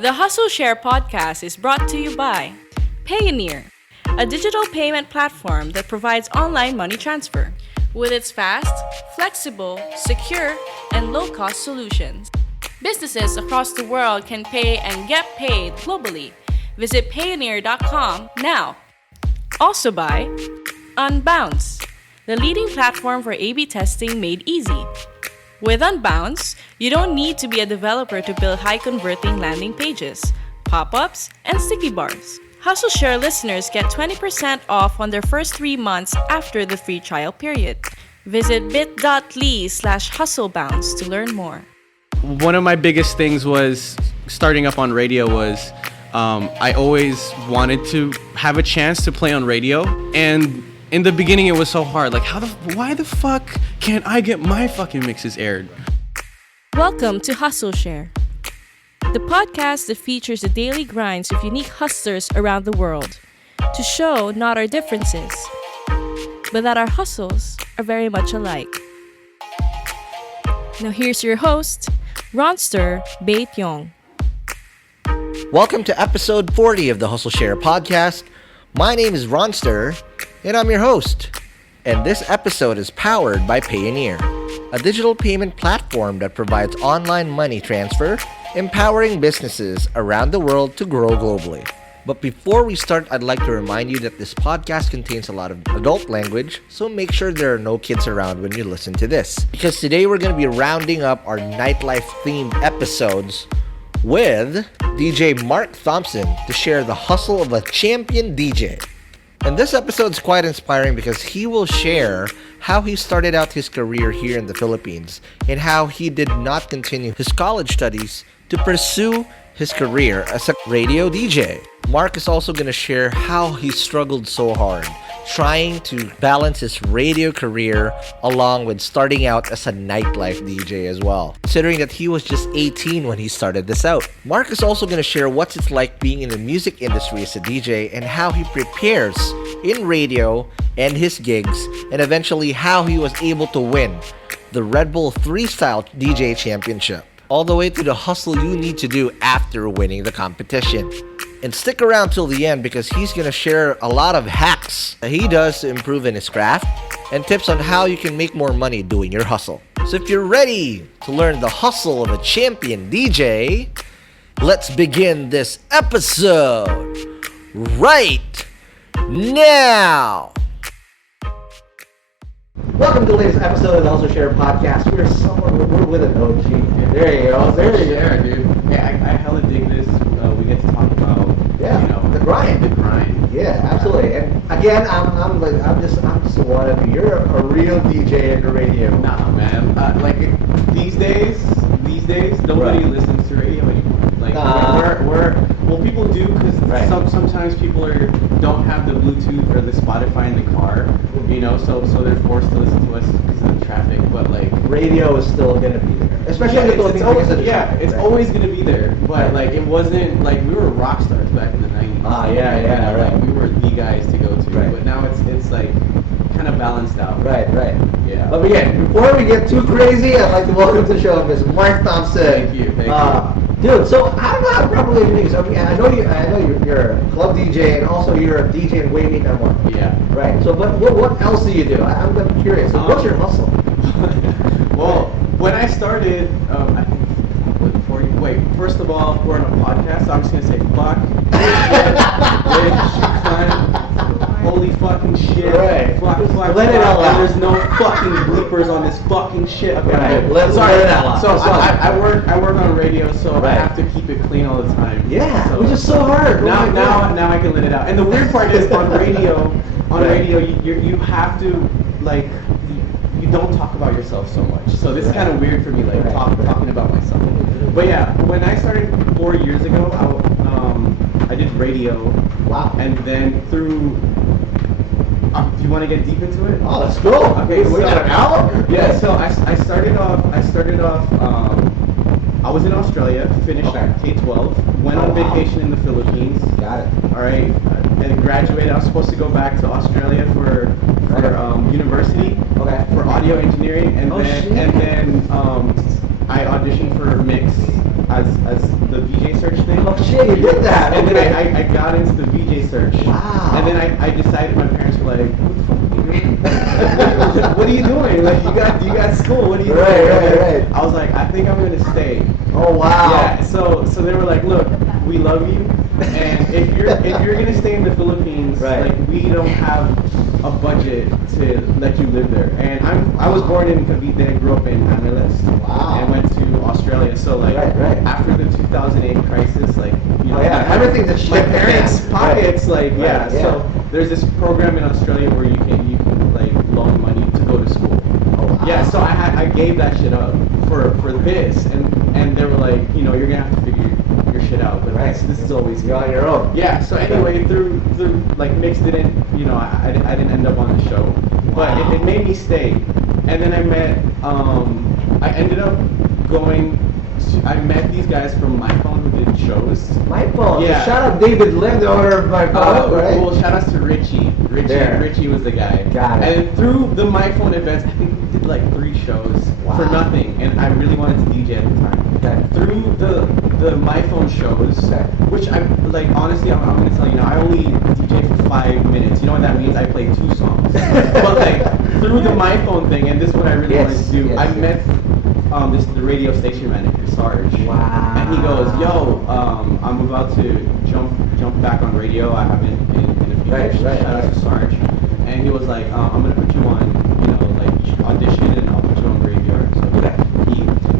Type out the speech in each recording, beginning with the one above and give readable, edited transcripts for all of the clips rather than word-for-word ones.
The Hustleshare podcast is brought to you by Payoneer, a digital payment platform that provides online money transfer. With its fast, flexible, secure, and low-cost solutions, businesses across the world can pay and get paid globally. Visit Payoneer.com now. Also by Unbounce, the leading platform for A/B testing made easy. With Unbounce, you don't need to be a developer to build high-converting landing pages, pop-ups, and sticky bars. Hustleshare listeners get 20% off on their first 3 months after the free trial period. Visit bit.ly/hustlebounce to learn more. One of my biggest things was starting up on radio was I always wanted to have a chance to play on radio, and in the beginning it was so hard. Like, why the fuck can't I get my fucking mixes aired? Welcome to Hustleshare, the podcast that features the daily grinds of unique hustlers around the world, to show not our differences, but that our hustles are very much alike. Now here's your host, Ronster Bae-Pyong. Welcome to episode 40 of the Hustleshare podcast. My name is Ronster, and I'm your host. And this episode is powered by Payoneer, a digital payment platform that provides online money transfer, empowering businesses around the world to grow globally. But before we start, I'd like to remind you that this podcast contains a lot of adult language, so make sure there are no kids around when you listen to this. Because today we're going to be rounding up our nightlife themed episodes with DJ Mark Thompson to share the hustle of a champion DJ. And this episode is quite inspiring because he will share how he started out his career here in the Philippines and how he did not continue his college studies to pursue his career as a radio DJ. Mark is also going to share how he struggled so hard trying to balance his radio career along with starting out as a nightlife DJ as well, considering that he was just 18 when he started this out. Mark is also going to share what it's like being in the music industry as a DJ and how he prepares in radio and his gigs, and eventually how he was able to win the Red Bull Freestyle DJ Championship, all the way to the hustle you need to do after winning the competition. And stick around till the end because he's going to share a lot of hacks that he does to improve in his craft and tips on how you can make more money doing your hustle. So if you're ready to learn the hustle of a champion DJ, let's begin this episode right now. Welcome to the latest episode of the Hustleshare podcast. We're with an OG. There you go. There you go, dude. Yeah, I hella dig this. We get to talk about the grind. The grind. Yeah, absolutely. And again, I'm just one of you. You're a real DJ in the radio. Nah, man. Like these days, nobody listens to radio anymore. Like well, people do because sometimes people don't have the Bluetooth or the Spotify in the car, so they're forced to listen to us because of the traffic. But like radio is still gonna be there, especially in the Philippines. It's always gonna be there. But like it wasn't like we were rock stars back in the 90s. Right. We were the guys to go to. Right. But now it's like kind of balanced out. Right. Yeah. But again, before we get too crazy, I'd like to welcome to the show Ms. Mark Thompson. Thank you. Dude, so I don't know how to properly introduce. I mean, I know you're a club DJ and also you're a DJ in Waving number. Yeah. Right. So, but what else do you do? I'm curious. So what's your hustle? Well, when I started, I think. First of all, we're on a podcast, so I'm just gonna say fuck, bitch, cunt, holy fucking shit, fuck, let it out loud. There's no fucking bloopers on this fucking shit. Okay, right. Let's let it out loud. So I work on radio, so I have to keep it clean all the time. Yeah, so, which is so hard. Now I can let it out. And the weird part is on radio, you have to like. You don't talk about yourself so much. So this is kind of weird for me, like talking about myself. But yeah, when I started 4 years ago, I did radio. Wow. And then through, do you want to get deep into it? Oh, let's go. Okay, we got an hour? Yeah, so I started off, I was in Australia, finished K-12, went on vacation in the Philippines. Got it. All right, and graduated. I was supposed to go back to Australia for university, for audio engineering, and then I auditioned for Mix as the VJ search thing. Oh shit, you did that. And okay. then I got into the VJ search. Wow. And then I decided, my parents were like, what the fuck are you doing? What are you doing? Like, you got school, what are you doing? Right. I was like, I think I'm gonna stay. Oh wow. Yeah, so they were like, look, we love you, and if you're gonna stay in the Philippines, Right. like, we don't have a budget to let you live there. And I was born in Cavite, grew up in Angeles, Wow. and went to Australia. So like Right. after the 2008 crisis, like, you know, Oh, yeah, everything just my shit the parents' fan. pockets, Right. like Right, yeah. So there's this program in Australia where you can like loan money to go to school. Oh, wow. Yeah, so I gave that shit up for this, and they were like, you know, you're gonna have to figure your shit out, but Right. this is always You're on your own. yeah. So anyway, through like Mix didn't, you know, I didn't end up on the show, but Wow. it made me stay, and then I met I ended up going. I met these guys from My Phone who did shows. My phone. Yeah. Shout out David Lind over my phone, right? Well, shout outs to Richie. There. Richie was the guy. Got it. And through the My Phone events, I think we did like 3 shows for Wow. nothing, and I really wanted to DJ at the time. Okay. Through the My Phone shows, Okay. which I like, honestly, I'm gonna tell you now, I only DJ for 5 minutes. You know what that means? I played 2 songs. But like through the My Phone thing, and this is what I really Yes, wanted to do. yes, I yes. met the radio station manager, Sarge. Wow. And he goes, yo, I'm about to jump back on radio. I haven't in a few Right, years. right, Shout out to Sarge. And he was like, I'm gonna put you on, you know, like, you should audition, and I'll put you on Graveyard. So Okay.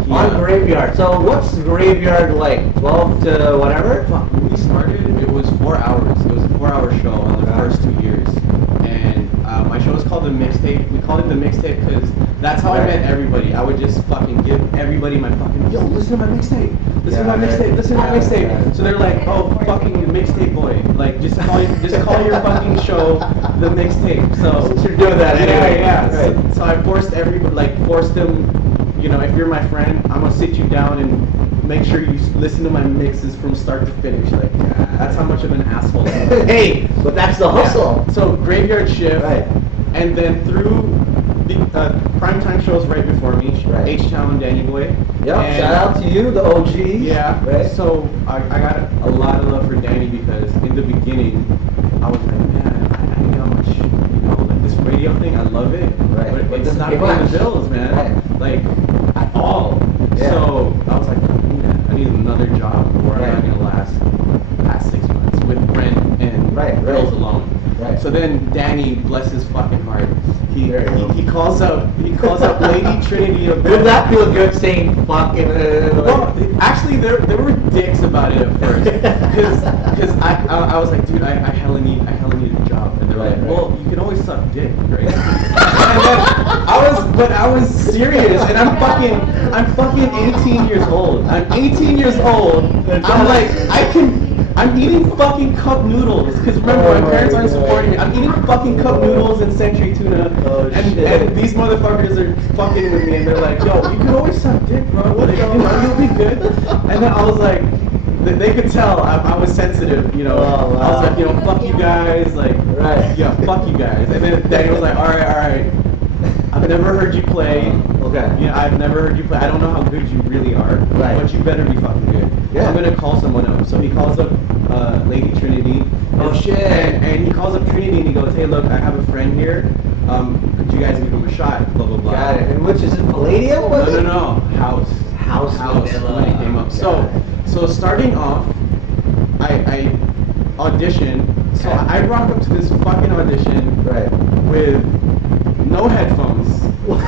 he On Graveyard. So what's Graveyard like? 12 to whatever? Fuck, when we started, it was 4 hours. It was a 4-hour show on the first 2 years. And my show was called The Mixtape. We called it The Mixtape because that's how I met everybody. I would just fucking give everybody my fucking, yo, listen to my mixtape. Listen to my mixtape. Listen to my mixtape. So they're like, oh, fucking mixtape boy. Like, just call your fucking show The Mixtape. So Since you're doing that anyway. Yeah. Right. So I forced them, you know, if you're my friend, I'm gonna sit you down and make sure you listen to my mixes from start to finish. Like, that's how much of an asshole I am. Hey, but that's the hustle. Yeah. So Graveyard Shift, Right. and then through the primetime shows right before me, Right. H-Town and Danny Boy. Yep, And- shout out to you, the OG. Yeah. Right. So I got a lot of love for Danny because in the beginning I was like, man, I know how much, you know, like this radio thing, I love it, Right. but But it's doesn't not pay paying much. the bills, man. Right. Like at all. Yeah. So I was like, I need another job where I'm not Right. gonna last past 6 months with rent and Right, bills right. alone. Right. So then Danny, bless his fucking heart, he There you go. he calls up Lady Trinity of Would that feel good saying fucking? Well, actually, there were dicks about it at first, because I was like, dude, I hella need a job, and they're Right, like, right. well, you can always suck dick, right? And then I was serious, and I'm fucking 18 years old. I'm 18 years old. I'm like, I'm eating fucking cup noodles, because remember, Oh my parents my aren't God. supporting me. I'm eating fucking cup noodles and century tuna, Oh, and shit. these motherfuckers are fucking with me, and they're like, yo, you can always suck dick, bro. What, you know, you'll be good. And then I was like, they could tell I was sensitive, you know. Oh, wow. I was like, you know, fuck you guys, like, Right. yeah, fuck you guys. And then Danny was like, all right. I've never heard you play. Okay. You know, I've never heard you play. I don't know how good you really are, Right. but you better be fucking good. Yeah. So I'm gonna call someone up. So he calls up Lady Trinity. Oh, shit. And he calls up Trinity and he goes, hey, look, I have a friend here. Could you guys give him a shot? Blah blah blah. Got it. And which is it, Palladium? Was it? No. House. House Vanilla. When he came up. Got it. So starting off, I auditioned. So Okay. I rock up to this fucking audition Right. with no headphones. What?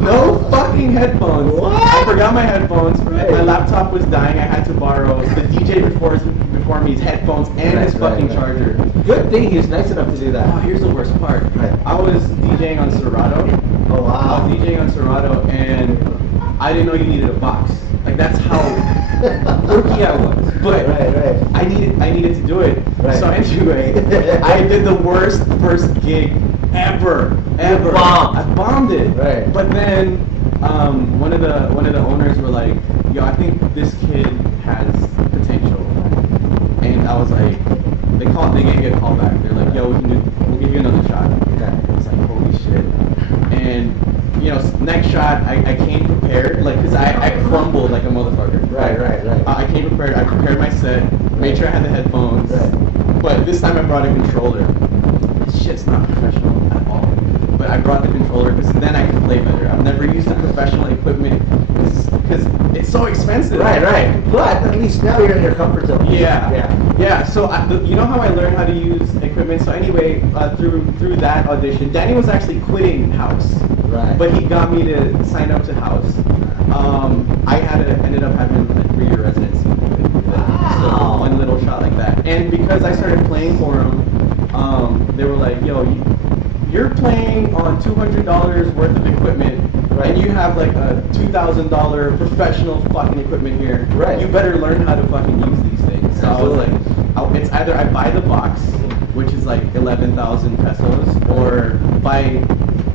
No fucking headphones. What? I forgot my headphones. Right. My laptop was dying. I had to borrow the DJ before me's headphones and Right, his fucking right. charger. Good thing he's nice enough to do Oh, that. here's the worst part. Right. I was DJing on Serato. Oh I wow. was DJing on Serato, and I didn't know you needed a box. Like, that's how rookie I was. But Right. I needed to do it. Right. So anyway, I did the worst first gig ever. bombed. I bombed it. Right. But then one of the owners were like, yo, I think this kid has potential. And I was like, they gave me a call back. They're like, yo, we'll give you another shot. Okay. I was like, holy shit. And you know, next shot, I came prepared, like, cause I prepared my set, made sure I had the headphones, but this time I brought a controller. This shit's not professional at all. But I brought the controller because then I could play better. I've never used the professional equipment because it's so expensive. Right. But at least now you're in your comfort zone. Yeah. So you know how I learned how to use equipment. So anyway, through that audition, Danny was actually quitting house. Right. But he got me to sign up to house. I ended up having a 3-year residency. So one little shot like that. And because I started playing for him, they were like, yo, you're playing on $200 worth of equipment, and you have like a $2,000 professional fucking equipment here. Right. You better learn how to fucking use these things. So I was like, it's either I buy the box, which is like 11,000 pesos, or buy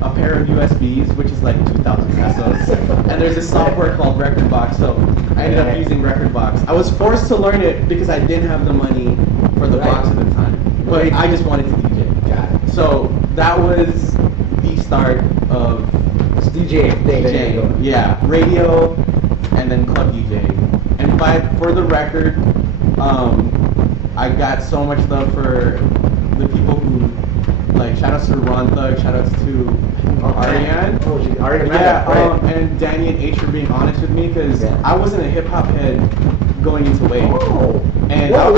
a pair of USBs, which is like 2,000 pesos. And there's a software called Rekordbox, so I ended up using Rekordbox. I was forced to learn it because I didn't have the money for the box at the time, but I just wanted to DJ. Got it. So that was the start of DJing. Yeah, radio, and then club DJing. And for the record, I got so much love for the people who, like, shout outs to Ron Thug, shout outs to Ariane. And Danny and H for being honest with me, because I wasn't a hip hop head going into Wave. And I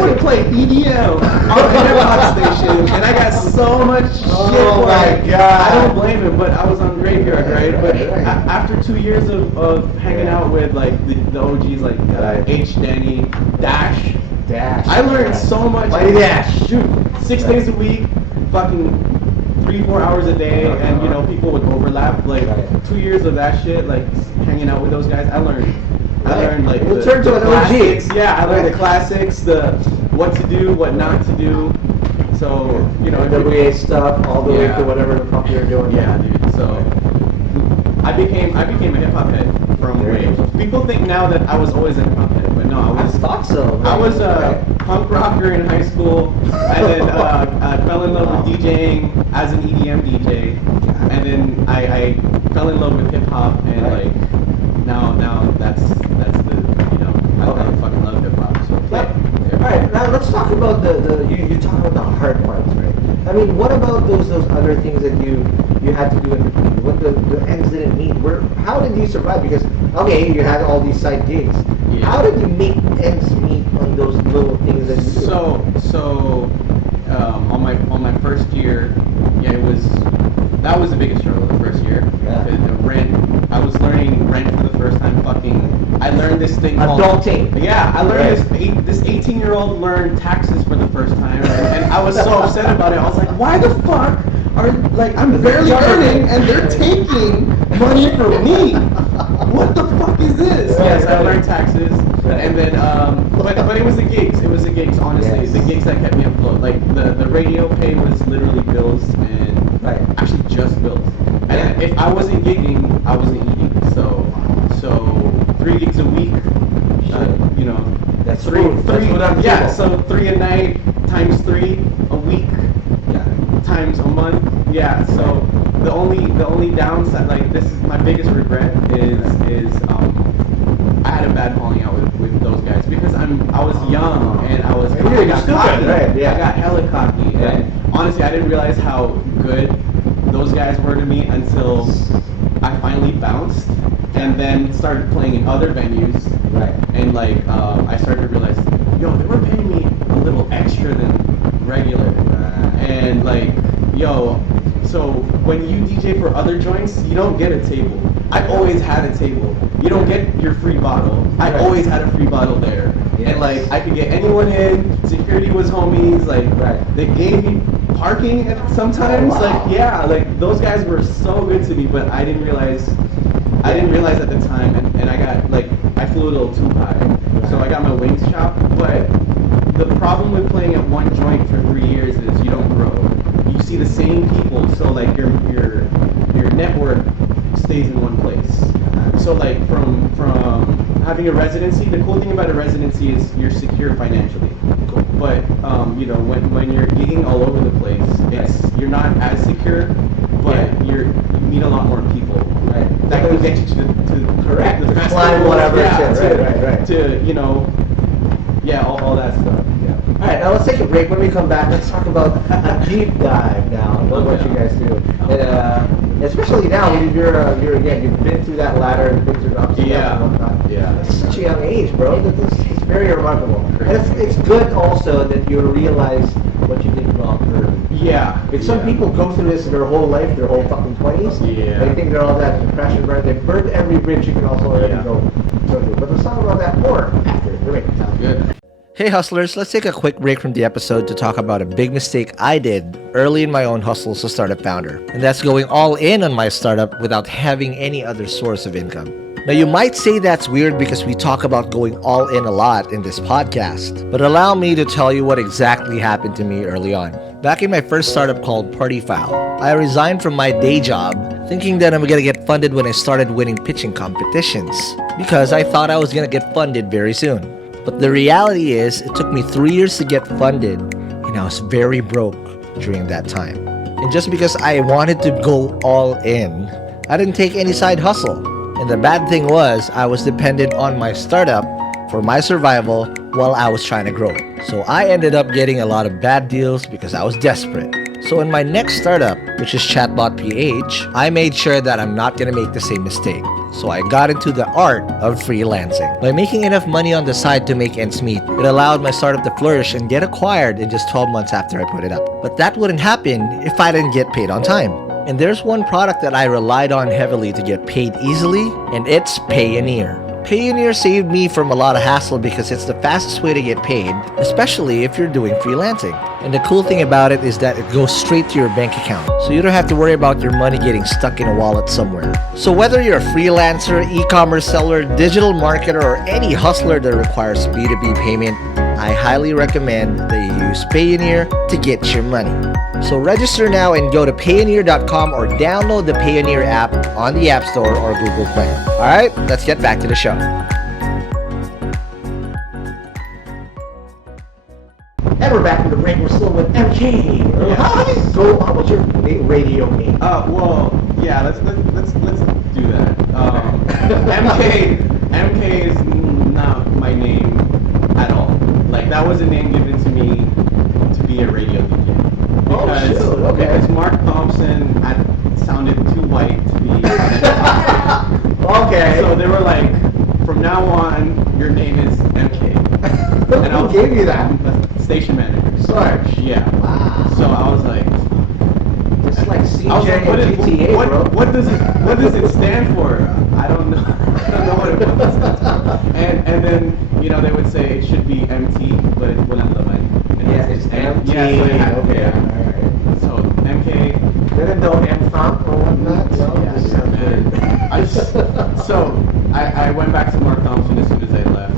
would play EDM on the hip hop station, and I got so much shit for it. I don't blame him, but I was on Graveyard, right? But after 2 years of hanging out with like the OGs like H, Danny, Dash, I learned so much. Shoot, 6 days a week, fucking 3-4 hours a day, and you know, people would overlap. Like 2 years of that shit, like hanging out with those guys, I learned like the classics. Yeah, I learned the classics, the what to do, what not to do. So you know, NWA stuff, all the way to whatever the fuck you're doing. Yeah, dude. So I became a hip hop head from Wave. People think now that I was always a hip hop head, but no, I thought so. I was a punk rocker in high school, and then I fell in love with DJing as an EDM DJ, and then I fell in love with hip hop, and like now that's the I fucking love hip hop. So Alright, now let's talk about you talk about the hard parts, right? I mean, what about those other things that you had to do in between? What the ends didn't meet? How did you survive? Because okay, you had all these side gigs. Yeah. How did you make ends meet on those little things that you do? So on my first year, that was the biggest struggle the first year. Yeah. The rent. I was learning rent for the first time. I learned this thing called adulting. Yeah, I learned this 18-year-old learned taxes for the first time, and I was so upset about it. I was like, why the fuck I'm barely earning and they're taking money from me? What the fuck is this? Yes, I learned taxes, and then but it was the gigs. It was the gigs. Honestly, the gigs that kept me afloat. Like the radio pay was literally bills and actually just bills. And if I wasn't gigging, I wasn't eating. So 3 gigs a week. You know, that's three. Yeah, so 3 a night times 3 a week. Times a month. Yeah, so the only downside, like this is my biggest regret is I had a bad falling out with those guys because I was young and I got cocky. I got hella cocky, and honestly I didn't realize how good those guys were to me until I finally bounced and then started playing in other venues. And like I started to realize, yo, they were paying me a little extra than regular. And like, yo, so when you DJ for other joints, you don't get a table. I always had a table. You don't get your free bottle. I always had a free bottle there. And like, I could get anyone in. Security was homies. Like, they gave me parking sometimes. Like those guys were so good to me, but I didn't realize at the time, and I got I flew a little too high. So I got my wings chopped, but the problem with playing at one joint for 3 years is you don't grow. You see the same people, so like your network stays in one place. So like from having a residency, the cool thing about a residency is you're secure financially. Cool. But you know, when you're gigging all over the place, you're not as secure, but you meet a lot more people. Right. That can get you to correct. The climb whatever. Right. To you know, all that stuff. Yeah. All right, now let's take a break. When we come back, let's talk about a deep dive now on what you guys do. And, especially now, you've been through that ladder and been through the ups and downs and whatnot. Yeah. At such a young age, bro. It's very remarkable. And it's good also that you realize what you did wrong early. Yeah. Because some people go through this their whole life, their whole fucking 20s. Yeah. They think they're all that depression, right? They've burned every bridge you can also already go through. But let's talk about that more after the break. Sounds good. Hey hustlers, let's take a quick break from the episode to talk about a big mistake I did early in my own hustle as a startup founder. And that's going all in on my startup without having any other source of income. Now you might say that's weird because we talk about going all in a lot in this podcast, but allow me to tell you what exactly happened to me early on. Back in my first startup called Party Foul, I resigned from my day job thinking that I'm gonna get funded when I started winning pitching competitions because I thought I was gonna get funded very soon. But the reality is, it took me 3 years to get funded, and I was very broke during that time. And just because I wanted to go all in, I didn't take any side hustle. And the bad thing was, I was dependent on my startup for my survival while I was trying to grow it. So I ended up getting a lot of bad deals because I was desperate. So in my next startup, which is Chatbot PH, I made sure that I'm not gonna make the same mistake. So I got into the art of freelancing. By making enough money on the side to make ends meet, it allowed my startup to flourish and get acquired in just 12 months after I put it up. But that wouldn't happen if I didn't get paid on time. And there's one product that I relied on heavily to get paid easily, and it's Payoneer. Payoneer saved me from a lot of hassle because it's the fastest way to get paid, especially if you're doing freelancing. And the cool thing about it is that it goes straight to your bank account, so you don't have to worry about your money getting stuck in a wallet somewhere. So whether you're a freelancer, e-commerce seller, digital marketer, or any hustler that requires B2B payment, I highly recommend that you use Payoneer to get your money. So register now and go to Payoneer.com or download the Payoneer app on the App Store or Google Play. Alright, let's get back to the show. And we're back from the break. We're still with MK. So, what's your radio name? Let's do that. MK is not my name at all. Like that was a name given to me to be a radio DJ. Because Mark Thompson sounded too white to be. Okay. So they were like, from now on, your name is MK. And who gave you that? Station manager. Sarge. Yeah. Wow. So I was like, it's like CJ what and GTA, bro. What does it stand for? I don't know. I don't know what it stands for. And then they would say it should be MT, but it's walang laman. It's MT. Yeah. So it had, okay. Yeah. All right. So MK. Didn't know M-Funk or whatnot. I went back to Mark Thompson as soon as I left.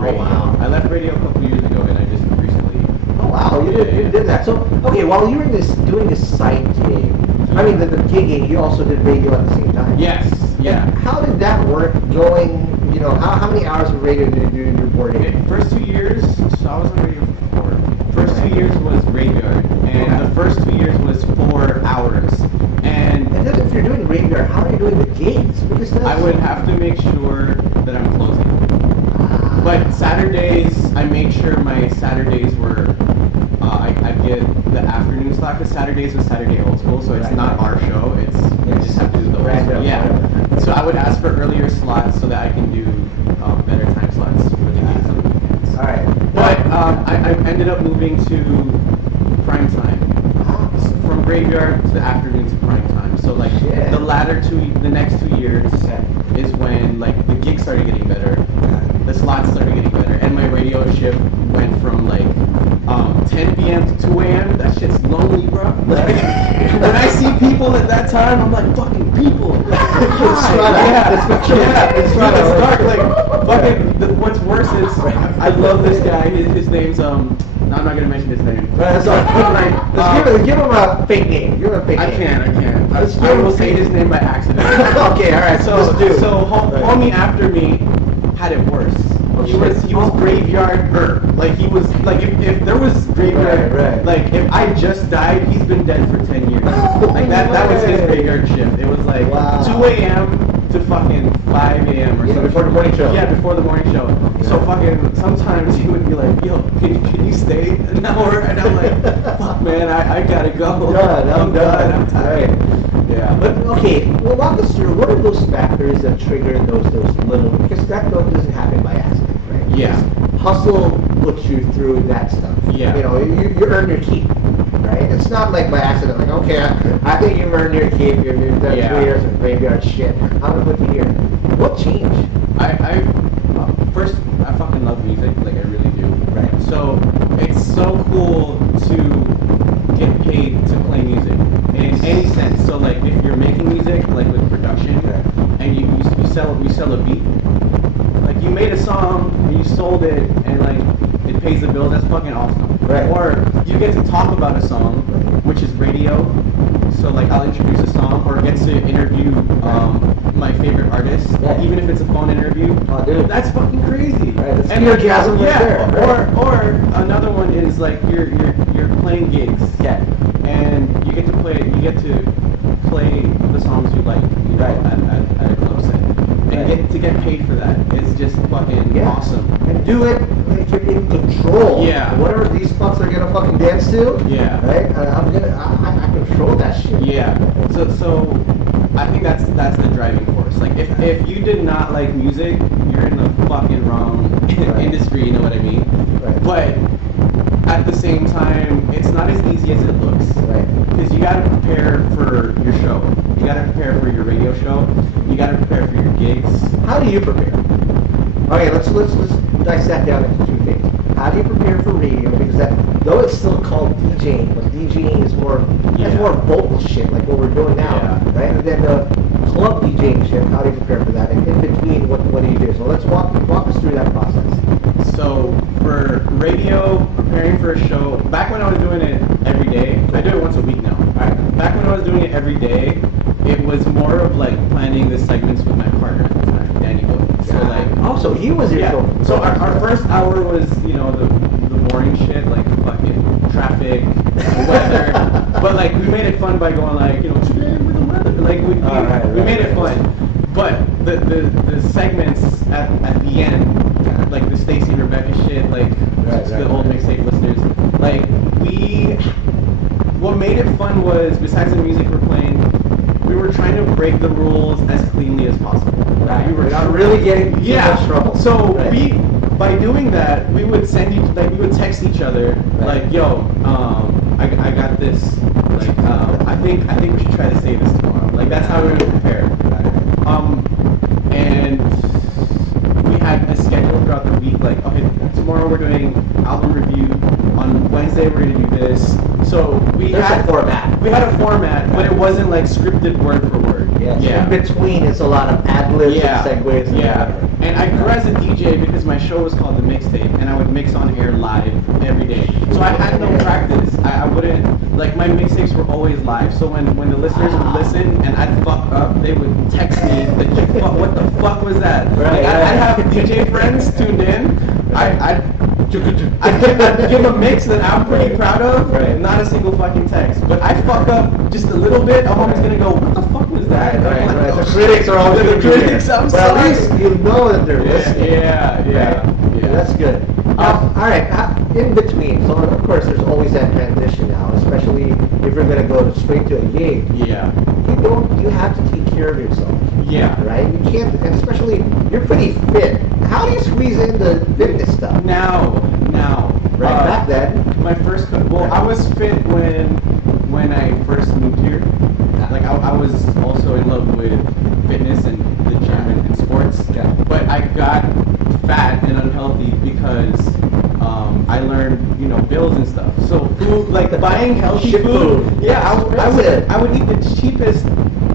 Oh wow. I left radio a couple years ago, and I just recently. Oh wow, you did that. So okay, while you were doing this side gig, I mean the gigging, you also did radio at the same time. Yes. Yeah. And how did that work? Going, how many hours of radio did you do per day? First 2 years, so I was on radio for 4. First 2 years was graveyard, and the first 2 years was 4 hours. And then if you're doing graveyard, how are you doing the gigs? I would have to make sure that I'm closing. But Saturdays, I make sure my Saturdays were, I get the afternoon slot, because Saturdays was Saturday Old School, so it's not our show, you just have to do the random. Yeah. So I would ask for earlier slots so that I can do better time slots for the days on the weekends. Alright. But I ended up moving to prime time. From graveyard to the afternoon to prime time. So like the next 2 years is when like the gigs started getting better, the slots started getting better, and my radio shift went from like 10 p.m. to 2 a.m. That shit's lonely, bro. Like, when I see people at that time, I'm like, fucking people. It's dark. Like fucking. What's worse is I love this guy. His name's No, I'm not gonna mention his name. Let's give him a fake name. Give him a fake name. I can't. I will say his name by accident. Okay, alright. So homie after me had it worse. He was graveyard Bert. Like he was like if there was graveyard, Right. like if I just died, he's been dead for 10 years. Like that was his graveyard shift. It was like 2 a.m. to fucking 5 a.m. or something. Before the morning show. Yeah, before the morning show. So fucking sometimes he would be like, yo, can you stay an hour? And I'm like, fuck man, I gotta go. I'm done. I'm tired. Yeah. But okay, well, walk us through. What are those factors that trigger those little? Because that doesn't happen by accident, right? Yeah. Hustle puts you through that stuff. Yeah. You know, you earn your keep, right? It's not like by accident. Like, okay, I think you've earned your keep. You've done 3 years of graveyard shit. I'm gonna put you here. What changed? First, I fucking love music, like I really do. Right. So it's so cool to get paid to play music in any sense. So like if you're making music, like with production, and you sell a beat, like you made a song and you sold it and like it pays the bills. That's fucking awesome. Right. Or you get to talk about a song, which is radio. So like I'll introduce a song or get to interview my favorite artist, even if it's a phone interview. Oh, dude. That's fucking crazy. Right, that's orgasm right there. Right. Or another one is like you're playing gigs. Yeah. And you get to play the songs you like, you know, at a club set. And get paid for that. It's just fucking awesome. And do it like you're in control. Yeah. Whatever these fucks are gonna fucking dance to. Yeah. Right. I control that shit. Yeah. So I think that's the driving force. Like if you did not like music, you're in the fucking wrong industry. You know what I mean? Right. But at the same time, it's not as easy as it looks. Right. Because you gotta prepare for your show. You gotta prepare for your radio show. You gotta prepare for your gigs. How do you prepare? Okay, let's dissect down into two things. How do you prepare for radio? Because though it's still called DJing, but DJing is more vocal shit, like what we're doing now, right? And then the club DJing shit. How do you prepare for that? And in between, what do you do? So let's walk us through that process. So for radio, preparing for a show, back when I was doing it every day, I do it once a week now. Back when I was doing it every day, it was more of like planning the segments with my partner at the time, Danny Boy. So like, so he was your show. So our first hour was, you know, the boring shit, like fucking traffic, weather. But like we made it fun by going like, you know, today with the weather. Like we made it fun. But the segments at the end, like the Stacy Rebecca shit, like the old mixtape listeners, like what made it fun was, besides the music we're playing, we were trying to break the rules as cleanly as possible. Right. We were not really getting in trouble. So by doing that, we would text each other like, yo, I got this. Like, I think we should try to say this tomorrow. Like that's how we would prepare. And we had a schedule throughout the week. Like, okay, tomorrow we're doing album review. On Wednesday we're gonna do this. So we had a format, but it wasn't like scripted word for word. Yeah. In between, it's a lot of ad-libs and segues. And I grew as a DJ because my show was called The Mixtape, and I would mix on air live every day. So I had no practice. I wouldn't, like, my mixtapes were always live. So when the listeners would listen and I'd fuck up, they would text me, like, what the fuck was that? Like, I'd have DJ friends tuned in. I'd give a mix that I'm pretty proud of, not a single fucking text. But I fuck up just a little bit, I'm always gonna go, what the fuck was that? The critics are always the critics, I'm sorry. But at least you know that they're listening. Yeah. That's good. All right, in between, so of course there's always that transition now, especially if you're gonna go straight to a gig. Yeah. You have to take care of yourself. Yeah. Right? You can't, and especially, you're pretty fit. How do you squeeze in the fitness stuff? Now. Right, back then. My first, I was fit when I first moved here. Like, I was also in love with fitness and the gym and sports. Yeah. But I got fat and unhealthy because I learned, you know, bills and stuff. So food, like buying healthy food. Yeah, I would eat the cheapest,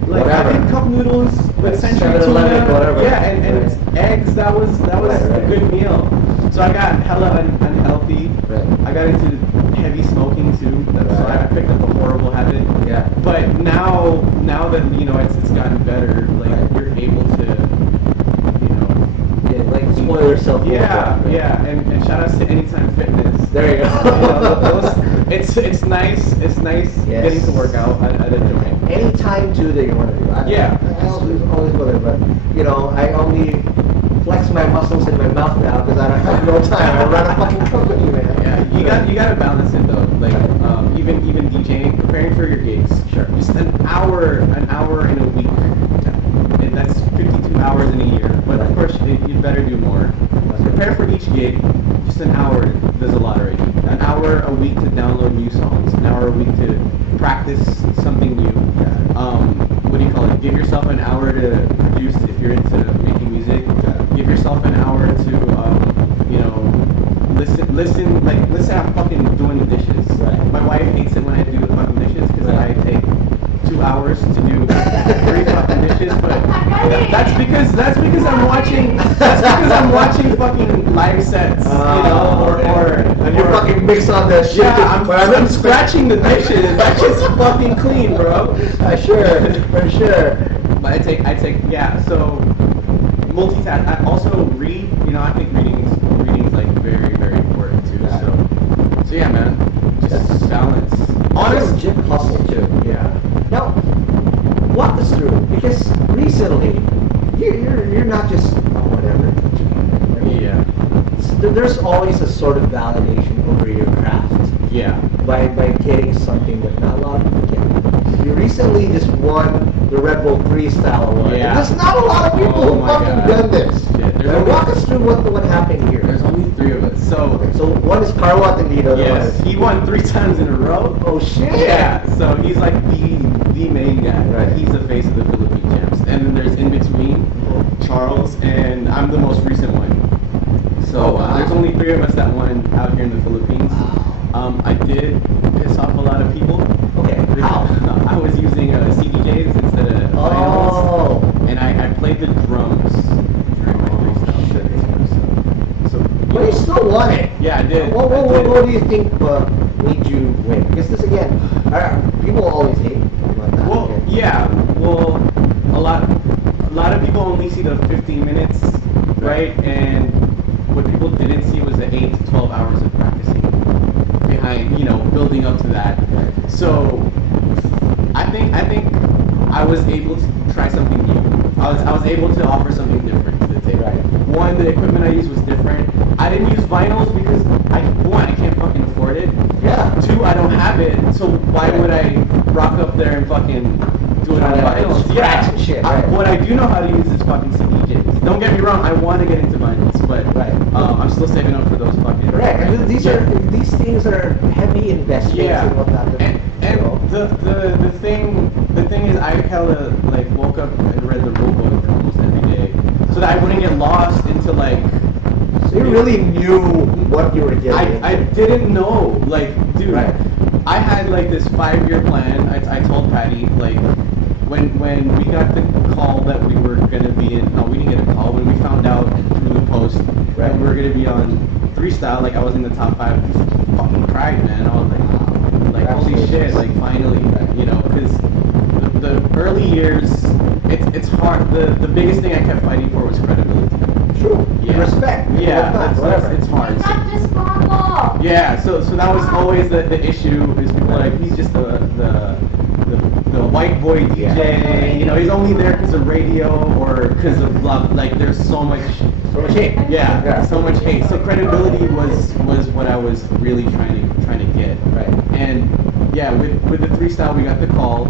like I think cup noodles with century tuna. Whatever. Yeah, and eggs. That was a good meal. So I got hella unhealthy. Right. I got into heavy smoking too. So I picked up a horrible habit. Yeah. But now that, you know, it's gotten better, like you're able to, you know, like spoil yourself. Yeah, and shout outs to Anytime Fitness. There you go. It's nice. It's nice getting to work out at a joint. Any time too that you want to do. I always go there, but I only flex my muscles in my mouth now because I don't have no time. I run a fucking company, man. Yeah, you gotta balance it though. Like even DJing, preparing for your gigs. Sure. Just an hour in a week, and that's 52 hours in a year. But of course, you better do more. Prepare for each gig. Just an hour does a lot already. An hour a week to download new songs. An hour a week to practice something new. What do you call it? Give yourself an hour to produce if you're into making music. Give yourself an hour to listen. I'm fucking doing the dishes. Right. My wife hates it when I do the fucking dishes because I take 2 hours to do 3 fucking dishes, but that's because I'm watching fucking live sets, or and you're fucking mix on that shit. Yeah, I'm scratching the dishes. That's just fucking clean, bro. For sure. But I take so multitask. I also read. I think reading is like very, very important too. So yeah, man. Just balance. Honest legit hustle too. Yeah. Now, walk us through because recently you're not just whatever. Yeah. There's always a sort of validation over your craft. Yeah. By getting something that not a lot of people get. You recently just won the Red Bull Freestyle Award. Yeah. There's not a lot of people who fucking done this. Shit. Walk us through what happened here. There's only 3 of us. So one is Carlo Attendido. yes, he won 3 times in a row. Oh shit. Yeah. So he's like the main guy. Right. He's the face of the Philippine champs. And then there's in between Charles, and I'm the most recent one. So there's only 3 of us that won out here in the Philippines. I did piss off a lot of people. Okay. How? I was using CDJs instead of vinyls, and I played the drums during my freestyle. So But you still won it. Yeah, I did. What do you think made you win? Because this again, people always hate about that. Well, yeah. Well, a lot of people only see the 15 minutes, right? And what people didn't see was the 8 to 12 hours of practicing behind, building up to that. Right. So I think I was able to try something new. I was able to offer something different to the table. Right. One, the equipment I used was different. I didn't use vinyls because I can't fucking afford it. Yeah. 2, I don't have it, so why would I rock up there and fucking do it on vinyls? Scratch and shit, right. What I do know how to use is fucking CDJs. Don't get me wrong, I want to get into vinyls, but I'm still saving up for those fucking. Right, and these things are heavy investments and whatnot. And the thing is, I hella woke up and read the rule book almost every day, so that I wouldn't get lost into So you really knew what you were getting. I didn't know, dude. Right. I had this 5-year plan. I told Patty when we got the call that we were gonna be in. No, we didn't get a call. When we found out through the post that we were gonna be on Freestyle, I was in the top 5. I fucking cried, man. I was like, holy shit, finally, because the early years, it's hard. The biggest thing I kept fighting for was credibility. True. Yeah. Respect. Yeah, Whatever. it's hard. It's not just normal. Yeah, so that was always the issue, is people were like, he's just the white boy DJ, he's only there because of radio or because of blah. There's so much hate. Yeah, so much hate. So credibility was what I was really trying to get. Right. And yeah, with the Freestyle, we got the call,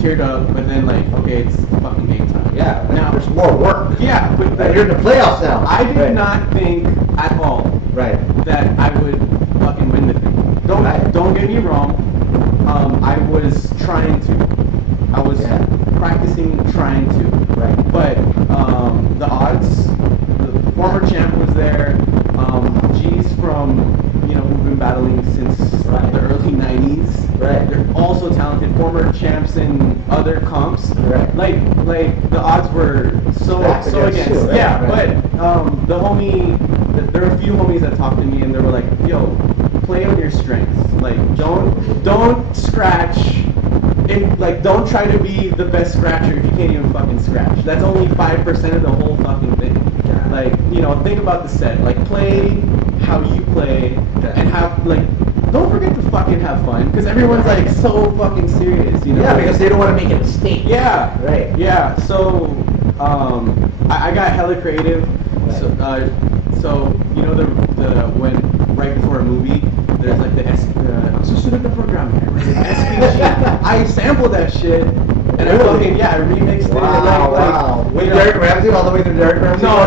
teared up, but then okay, it's fucking game time. Yeah. Now there's more work. Yeah, but You're in the playoffs now. I did not think at all that I would fucking win the thing. Don't get me wrong. I was trying to. I was practicing, trying to. Right. But the odds. The former champ was there. G's from who've been battling since the early '90s. Right. They're also talented. Former champs in other comps. Right. Like the odds were so against. You, right? Yeah, right. but the homie. There were a few homies that talked to me and they were like, "Yo, play on your strengths. Don't scratch. Don't try to be the best scratcher if you can't even fucking scratch. That's only 5% of the whole fucking thing. Like, you know, think about the set. Like, play how you play, and have, like, don't forget to fucking have fun, because everyone's, like, so fucking serious, you know? Yeah, because they don't want to make a mistake. Yeah. Right. Yeah, so, I got hella creative. Right. So you know, the when right before a movie, there's like the the program here, right? SPG. I sampled that shit, and I remixed it. Wow. With Derek Ramsey, all the way to Derek Ramsey? No.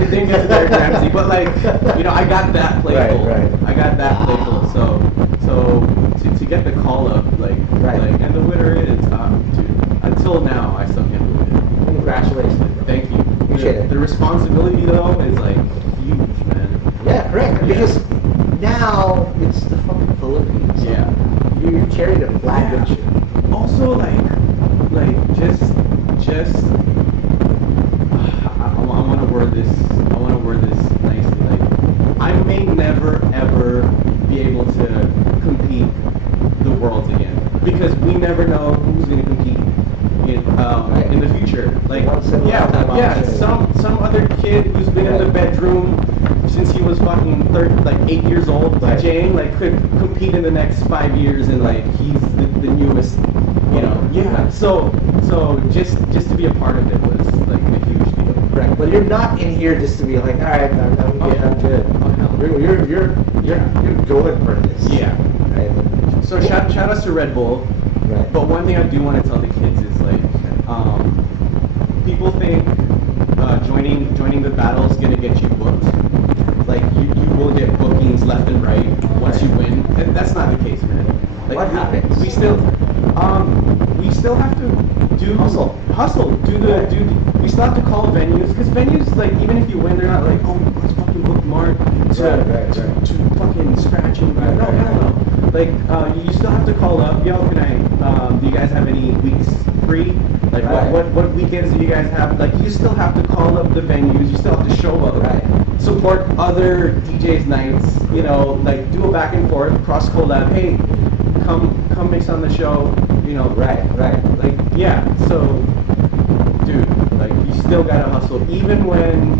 It didn't get to Derek Ramsey, but like, you know, I got that playful. Right. I got that playful. So to get the call up, like, and the winner is, dude, until now, I still can't believe it. Congratulations. Thank you. Appreciate it. The responsibility though is like huge, man. Yeah, correct. Because now it's the fucking Philippines. So Yeah. you carry the flag with you. Also, like just I want to word this. I want to word this nicely. Like, I may never ever be able to compete the worlds again, because we never know who's going to compete in the future. Like, some other kid who's been in the bedroom since he was fucking 8 years old, DJing, like, could compete in the next 5 years, and like he's the newest, you know. Yeah. So just to be a part of it was like a huge deal. Right. But you're not in here just to be like, all right, I'm good. You're going for this. Yeah. Right. So shout outs to Red Bull. Right. But one thing I do want to tell the kids is, like, people think joining the battle is gonna get you booked. Like, you will get bookings left and right once you win. And that's not the case, man. Like, what happens? We still have to do hustle. We still have to call venues, because venues, like, even if you win, they're not like, oh, let's fucking book Mark to fucking scratch him. No. Like, you still have to call up. Yo, do you guys have any weeks free? Like, what weekends do you guys have? Like, you still have to call up the venues. You still have to show up. Right. Support other DJs' nights. You know, like, do a back and forth, cross collab. Hey, come mix on the show. You know. Right. Like, yeah. So, dude, like, you still gotta hustle, even when,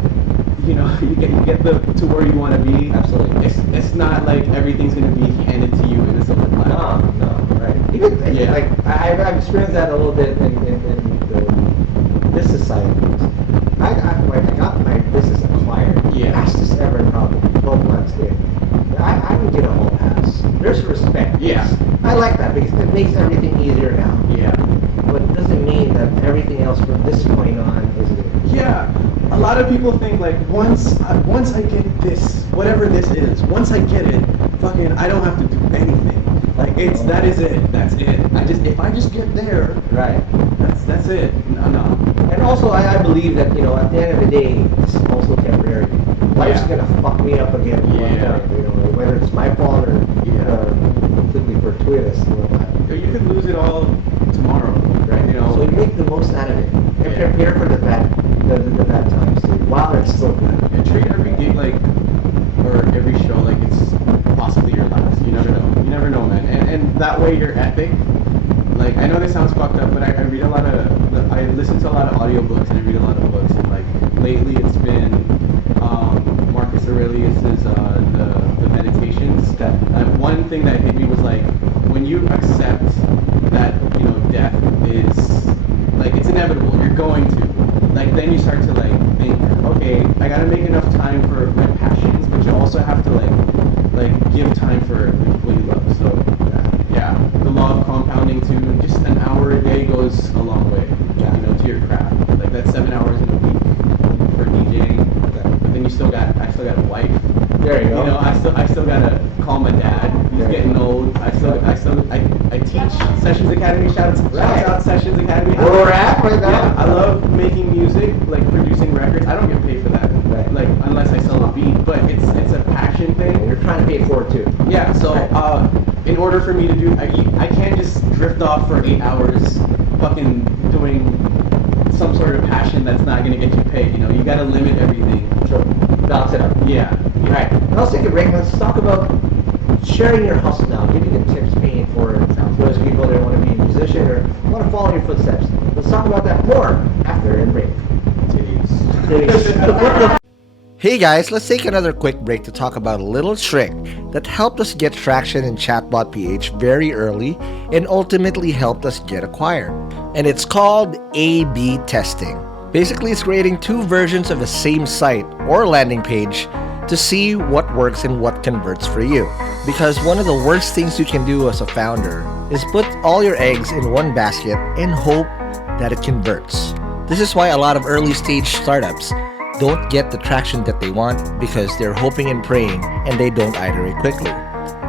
you know, you get to where you want to be. Absolutely. It's not like everything's gonna be handed to you in a silver platter. No, right. Even like I've experienced that a little bit in the business side of things. I got my business acquired. Yeah. Fastest ever in probably 12 months. I would get a whole pass. There's respect. Yeah. I like that because it makes everything easier now. Yeah. But it doesn't mean that everything else from this point on is good. Yeah. A lot of people think, like, once I get this, whatever this is, once I get it, fucking, I don't have to do anything. Like, that is it. That's it. If I just get there, Right. That's it. No. And also, I believe that, you know, at the end of the day, it's also temporary. Life's gonna fuck me up again. Yeah. You know, whether it's my fault or completely fortuitous. You know, You could lose it all tomorrow, right? You know. So you make the most out of it and prepare for the bad times too, while it's still good. And treat every gig or every show like it's possibly your last. You never know, man. And that way you're epic. Like, I know this sounds fucked up, but I read a lot of, I listen to a lot of audiobooks and I read a lot of books, and like lately it's been Marcus Aurelius's the Meditations. One thing that hit me was, like, when you accept that, you know, death is, like, it's inevitable, you're going to, like, then you start to, like, think, okay, I gotta make enough time for my passions, but you also have to like give time for what you love. So yeah, the law of compounding too. Just an hour a day goes a long way, you know, to your craft. Like, that's 7 hours in a week for DJing. But then I still got a wife. There you go. You know, I still gotta call my dad. He's getting old. I teach Sessions Academy. Shout out Sessions Academy. Where we're at right now. Yeah, I love making music, like producing records. I don't get paid for that, like, unless I sell a beat. But it's a passion thing. And you're trying to pay for it too. Yeah. So in order for me to do, I can't just drift off for 8 hours, fucking doing some sort of passion that's not gonna get you paid. You know, you gotta limit everything. Sure. Balance it out. Yeah. Right. And let's take a break. Let's talk about sharing your hustle now. Giving them tips, paying for it. Those people that want to be a musician or want to follow your footsteps. Let's talk about that more after a break. Titties. Hey guys, let's take another quick break to talk about a little trick that helped us get traction in Chatbot PH very early and ultimately helped us get acquired. And it's called A/B testing. Basically, it's creating two versions of the same site or landing page to see what works and what converts for you. Because one of the worst things you can do as a founder is put all your eggs in one basket and hope that it converts. This is why a lot of early stage startups don't get the traction that they want because they're hoping and praying and they don't iterate quickly.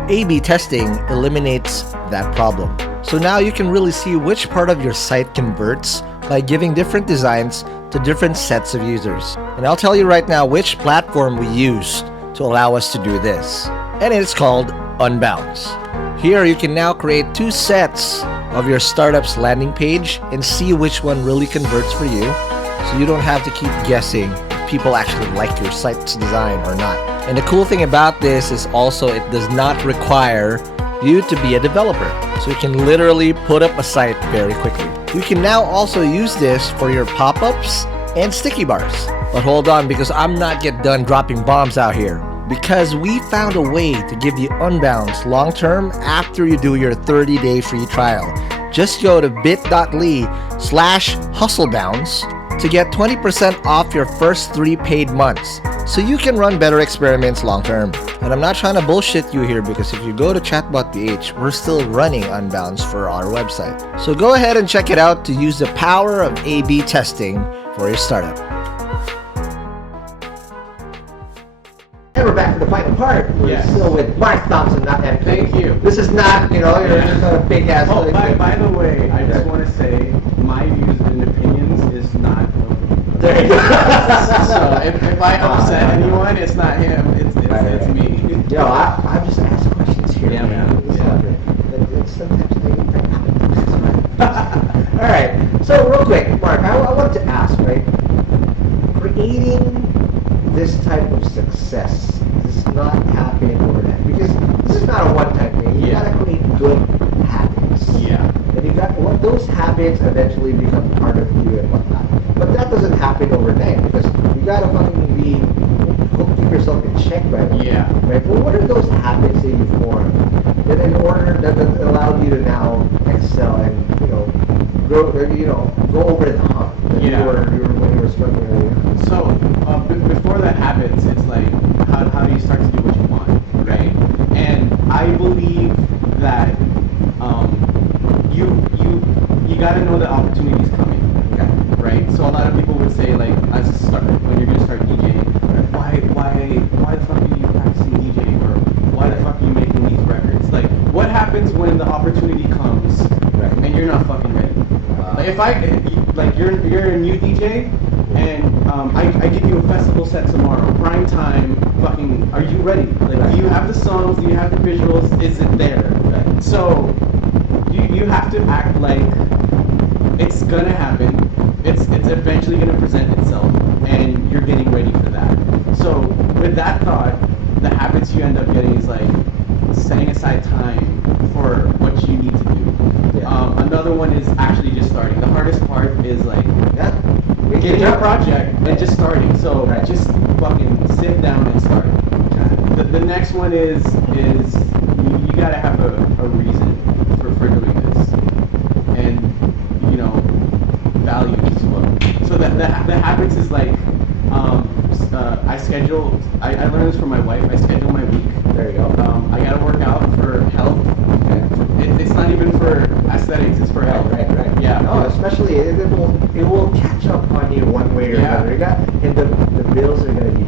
A/B testing eliminates that problem. So now you can really see which part of your site converts by giving different designs to different sets of users. And I'll tell you right now which platform we used to allow us to do this. And it's called Unbounce. Here you can now create two sets of your startup's landing page and see which one really converts for you, so you don't have to keep guessing if people actually like your site's design or not. And the cool thing about this is also it does not require you to be a developer, so you can literally put up a site very quickly. You can now also use this for your pop-ups and sticky bars. But hold on, because I'm not yet done dropping bombs out here. Because we found a way to give you Unbounce long-term after you do your 30-day free trial. Just go to bit.ly/hustlebounce to get 20% off your first 3 paid months, so you can run better experiments long-term. And I'm not trying to bullshit you here, because if you go to Chatbot PH, we're still running Unbounce for our website. So go ahead and check it out to use the power of A/B testing for your startup. And we're back to the final part. We're still with Mark Thompson, not MP. Thank you. This is not, you're just not a big ass. Oh, by the way, I just want to say my views and opinions is not. There you go. So if I upset anyone, it's not him. It's me. Yo, I'm just asking questions here. Yeah, man. It's sometimes all right. So real quick, Mark, I want to ask, right? Creating this type of success does not happen overnight, because this is not a one-time thing. You gotta create good habits. Yeah. And you got those habits eventually become part of you and whatnot. But that doesn't happen overnight, because you gotta fucking keep yourself in check, right? Yeah. Right. But what are those habits that you formed that that allowed you to now excel and go over the hump that you were when you were struggling earlier? So before that happens, it's like how do you start to do what you want, right? And I believe that you got to know the opportunity is coming, right? So a lot of people would say, like, as a start, when you're gonna start DJing, why the fuck are you practicing DJing, or why the fuck are you making these records? Like, what happens when the opportunity comes and you're not fucking ready? Like if you're a new DJ and I give you a festival set tomorrow, prime time, fucking, are you ready? Like, do you have the songs? Do you have the visuals? Is it there? So you have to act like it's gonna happen. It's eventually gonna present itself, and you're getting ready for that. So with that thought, the habits you end up getting is like setting aside time for what you need to do. Another one is actually just starting. The hardest part is like getting a project and just starting. So just fucking sit down and start. The next one is you gotta have a reason for doing this, and values as well. So the habits is like I learned this from my wife. I schedule my week. There you go. I gotta work out for health. It's not even for aesthetics, it's for health. Right. Yeah. No, especially it will catch up on you one way or another. And the bills are gonna be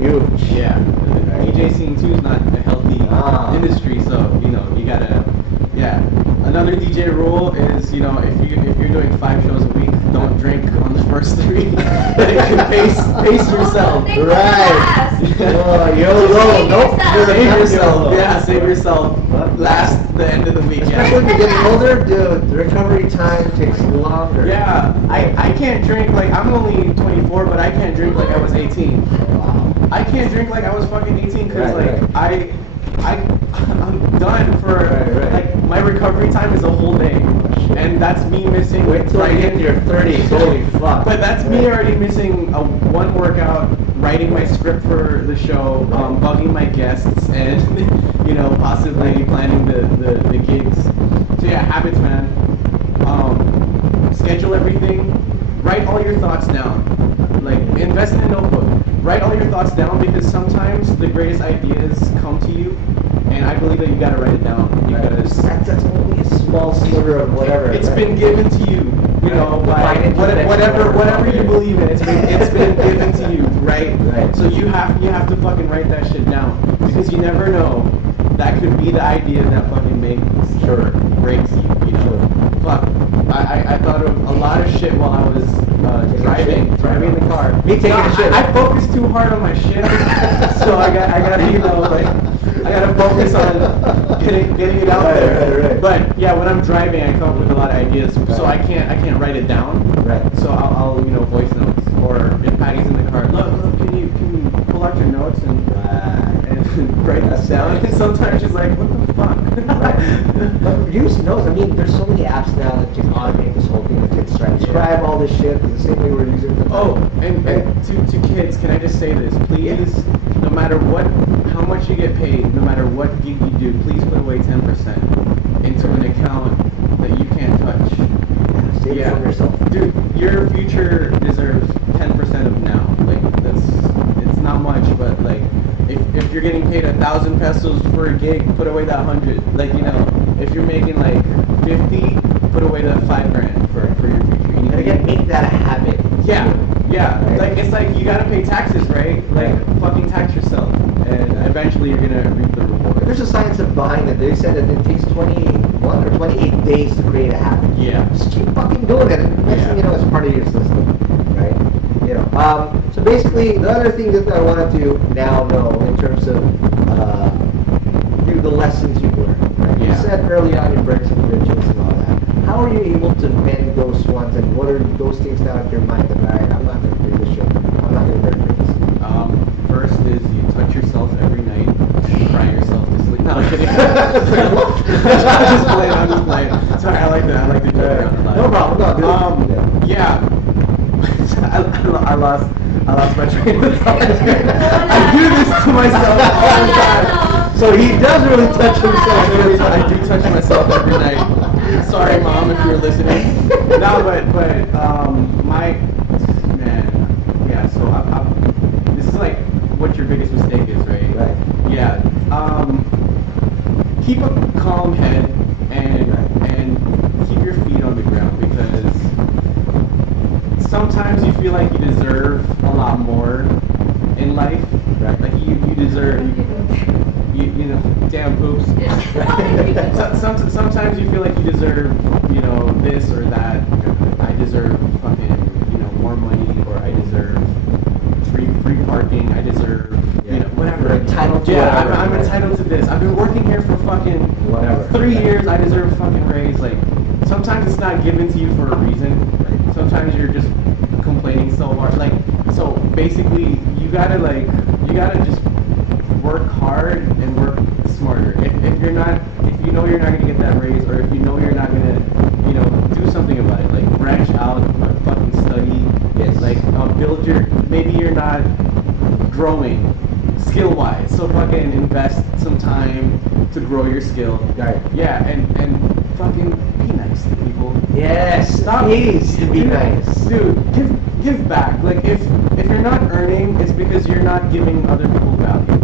huge. Yeah. The DJ scene too is not a healthy industry, so you gotta. Yeah. Another DJ rule is if you're doing 5 shows a week, don't drink on the first 3. pace yourself. Right. Save yourself. Yeah, save yourself. Last the end of the week. Especially when you're getting older, dude, the recovery time takes longer. Yeah, I can't drink like I'm only 24, but I can't drink like I was 18. Wow. I can't drink like I was fucking 18 because I I'm done for Right. like my recovery time is a whole day, and that's me missing. Wait till you get to your 30s. Holy fuck. But that's me already missing one workout, writing my script for the show, bugging my guests, and possibly planning the gigs. So yeah, habits, man. Schedule everything. Write all your thoughts down. Like, invest in a notebook. Write all your thoughts down, because sometimes the greatest ideas come to you, and I believe that you gotta write it down, because That's only a small sliver of whatever. it's right? been given to you, by whatever you believe in. It's been given to you, right? Right. So you have to fucking write that shit down, because you never know. That could be the idea that fucking makes Sure. breaks you. Fuck. I thought of a lot of shit while I was driving in the car. Me taking a shit. I focused too hard on my shit, so I gotta focus on getting it out there. Right. But yeah, when I'm driving, I come up with a lot of ideas, so I can't write it down. Right. So I'll voice notes, or if Patty's in the car, look, can you pull out your notes and write this down? And sometimes she's like, what the fuck? But use notes. I mean, there's so many apps now that can automate this whole thing. That can transcribe all this shit the same way we're using it. Oh, and to kids, can I just say this? Please, no matter how much you get paid, no matter what gig you do, please put away 10% into an account that you can't touch. Save it from yourself. Dude, your future deserves 10% of now. Like, it's not much, but like, if you're getting paid 1,000 pesos for a gig, put away that 100. Like, if you're making like 50, put away that $5,000 for your future. And again, make that a habit. Yeah. Right. Like, it's like you gotta pay taxes, right? Like, fucking tax yourself, and eventually you're gonna reap the reward. There's a science behind it. They said that it takes 21 or 28 days to create a habit. Yeah. Just keep fucking doing it. And next thing you know, it's part of your system, right? So basically, the other thing that I wanted to now know in terms of the lessons you've learned, right? You Yeah. said early on in breaks and rituals and all that. How are you able to mend those ones, and what are those things now in your mind that, all right, I'm not going to do this shit. I'm not going to break this. First is you touch yourself every night, cry yourself to sleep. No, I'm kidding. I'm just playing. Sorry, I like to joke around a lot. No problem. No, dude. Yeah. I lost my train of thought. I do this to myself all the time. So he does really touch himself every time. I do touch myself every night. Sorry, Mom, if you're listening. No, but my man, yeah. So this is like what your biggest mistake is, right? Right. Yeah. Keep a calm head and keep your feet on the ground, because sometimes you feel like you deserve a lot more in life. Right. Like you deserve. You know, damn poops. Sometimes you feel like you deserve, this or that. I deserve fucking, more money, or I deserve free parking. I deserve, whatever. You're entitled to yeah, whatever. I'm entitled to this. I've been working here for fucking Whatever. 3 years. I deserve a fucking raise. Like, sometimes it's not given to you for a reason. Sometimes you're just complaining so hard. Like, so basically, you gotta just work hard and work smarter. If you're not gonna get that raise, or if you're not gonna, do something about it. Like, branch out, fucking study. Yes. Like, maybe you're not growing skill-wise, so fucking invest some time to grow your skill. Right. Yeah, and fucking be nice to people. Yes. Stop. Please to be nice. Dude, give back. Like, if you're not earning, it's because you're not giving other people value.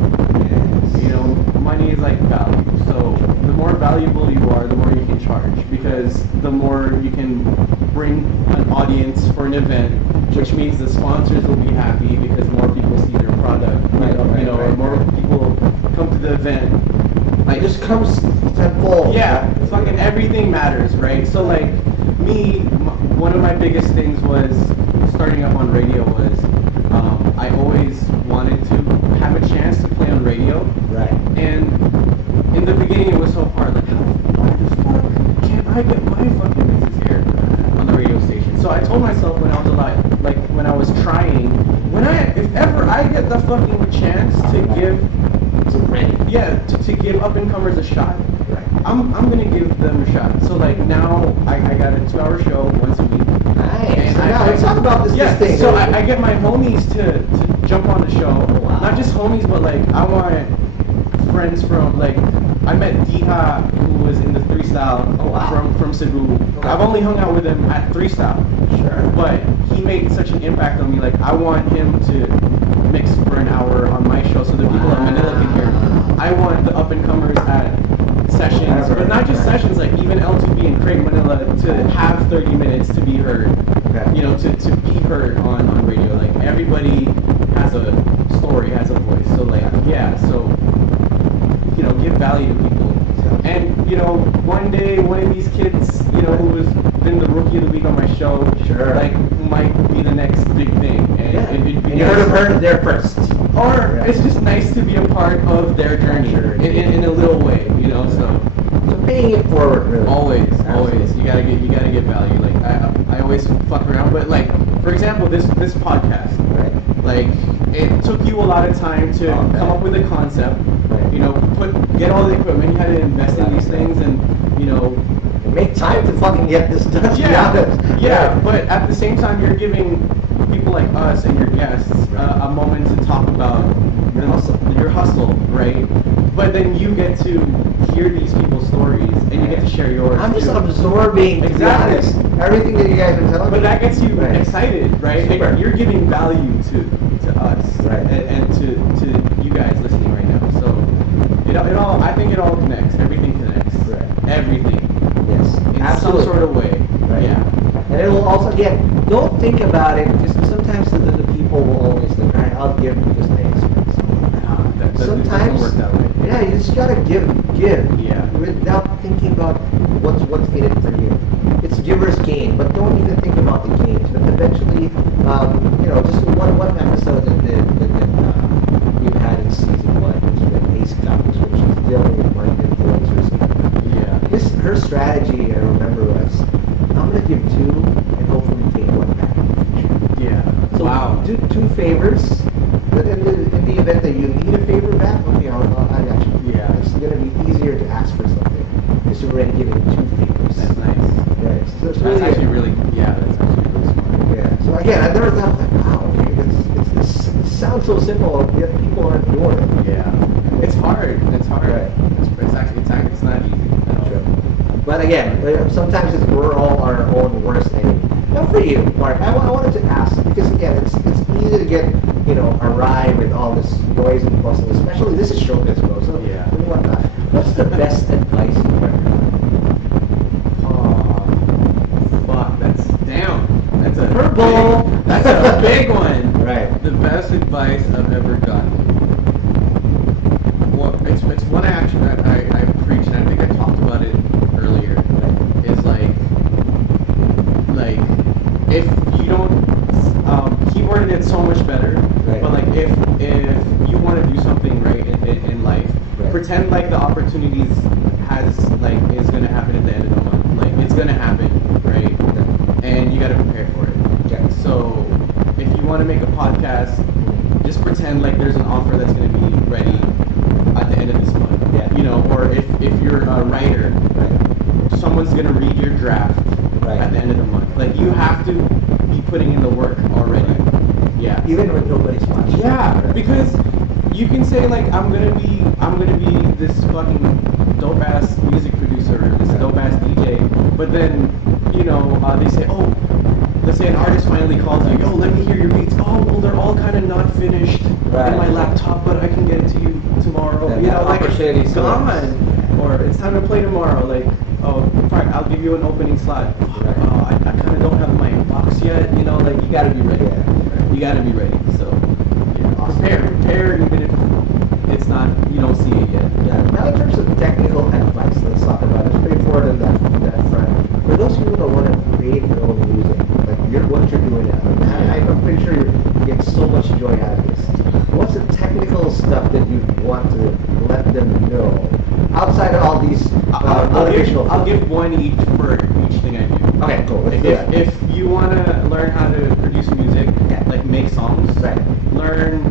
Money is like value. So the more valuable you are, the more you can charge, because the more you can bring an audience for an event, which means the sponsors will be happy because more people see their product. Right. More people come to the event. Like, It just comes tenfold. yeah, fucking everything matters, right? So like one of my biggest things was starting up on radio was I always wanted to have a chance to play on radio. Right. And in the beginning it was so hard, like, why the fuck can't I get my fucking mixes here on the radio station? So I told myself when I was alive, like when I was trying, if ever I get the fucking chance to give It's ready. yeah, to give up and comers a shot. Right. I'm gonna give them a shot. So like now I got a 2-hour show once a week. Nice. And So now let's talk about this thing. So I get my homies to jump on the show. Wow. Not just homies, but like I want friends from like I met Diha who was in the 3-style from Cebu. Okay. I've only hung out with him at 3-style. Sure. But he made such an impact on me. Like I want him to mix for an hour on my show so the people of Manila can hear. I want the up and comers at sessions, but not just sessions, like even L2B and Craig Manila to have 30 minutes to be heard. Okay. You know, to be heard on radio. Like everybody has a story, has a voice. So like so you know, give value to people. And you know, one day one of these kids, you know, who has been the rookie of the week on my show, like might be the next big thing. And it'd be you heard of her there first. Or it's just nice to be a part of their journey in a little way, you know. So paying it forward, really. Always. You gotta get value. Like I always fuck around, but like for example, this podcast, Right. like it took you a lot of time to come up with a concept. Right. You know, get all the equipment. You had to invest in these things, and you know, Make time to fucking get this done. Yeah. But at the same time, you're giving people like us and your guests a moment to talk about your hustle, right? But then you get to hear these people's stories, and you get to share yours. I'm just too. absorbing, to be honest, everything that you guys are telling me. But that gets you excited, right? Super. Like, you're giving value to us, Right. and to you guys listening right now. So it all, I think it all connects. Everything connects. Right. Everything. Yes, In absolutely. some sort of way. Right. Yeah. And it will also, again, don't think about it, because sometimes the people will always think, all right, I'll give because they expect something. That doesn't Sometimes, work that way. yeah, you just gotta give, Yeah. without thinking about what's in it for you. It's giver's gain, but don't even think about the gains. But eventually, you know, just one episode that we've had in season 1, which is with Ace Couples, which is dealing with market influencers. Yeah. Her strategy, I remember, was I'm gonna give 2 and hopefully take 1 back. Yeah. So Wow. do 2 favors. But in the event that you need a favor back, okay, I got you. Yeah. It's going to be easier to ask for something because you're already giving 2 favors. That's nice. Right. So it's That's actually really, that's actually really smart. Yeah. So again, I never thought like, wow, okay, it sounds so simple, yet people aren't doing it. Yeah. It's hard. It's hard. Right. It's not easy. Sure. But again, sometimes we're all our own worst enemy. Now for you, Mark, I wanted to ask, because again, it's easy to get, you know, awry with all this noise and bustle, especially this is showbiz, bro, so whatnot. What's the best advice you've ever gotten? Oh, fuck, that's a Purple. That's a big one. Right. The best advice I've ever gotten. Well, it's one I preach, and I think I talked about it earlier. Is like if you don't keyboarding it so much better. Right. But like if you want to do something right in life, pretend like the opportunities is gonna happen at the end of the month. Like it's gonna happen, right? And you gotta prepare for it. Yeah. So if you want to make a podcast, just pretend like there's an offer that's gonna be ready at the end of this month. Yeah. You know, or if you're a writer, someone's gonna read your draft at the end of the month. Like you have to be putting in the work already. Yeah. Even when nobody's watching. Yeah, because you can say like I'm gonna be this fucking dope ass music producer, or this dope ass DJ, but then you know they say, oh, let's say an artist finally calls you, oh, let me hear your beats. Oh, well, they're all kind of not finished in my laptop, but I can get it to you tomorrow. Then you know, like opportunities come on, or it's time to play tomorrow. Like, oh, fine, I'll give you an opening slot. I kind of don't have my box yet. You know, like you gotta be ready. You gotta be ready. So prepare even if it's not, you don't see it yet. Yeah. Now in terms of technical advice, let's talk about it. Straightforward on that front. For those people that want to create their own music, like what you're doing now, I'm pretty sure you get so much joy out of this. What's the technical stuff that you want to let them know outside of all these motivational? I'll give one each for each thing I do. Okay, cool. Let's do that. If you want to learn how to produce music, like make songs, learn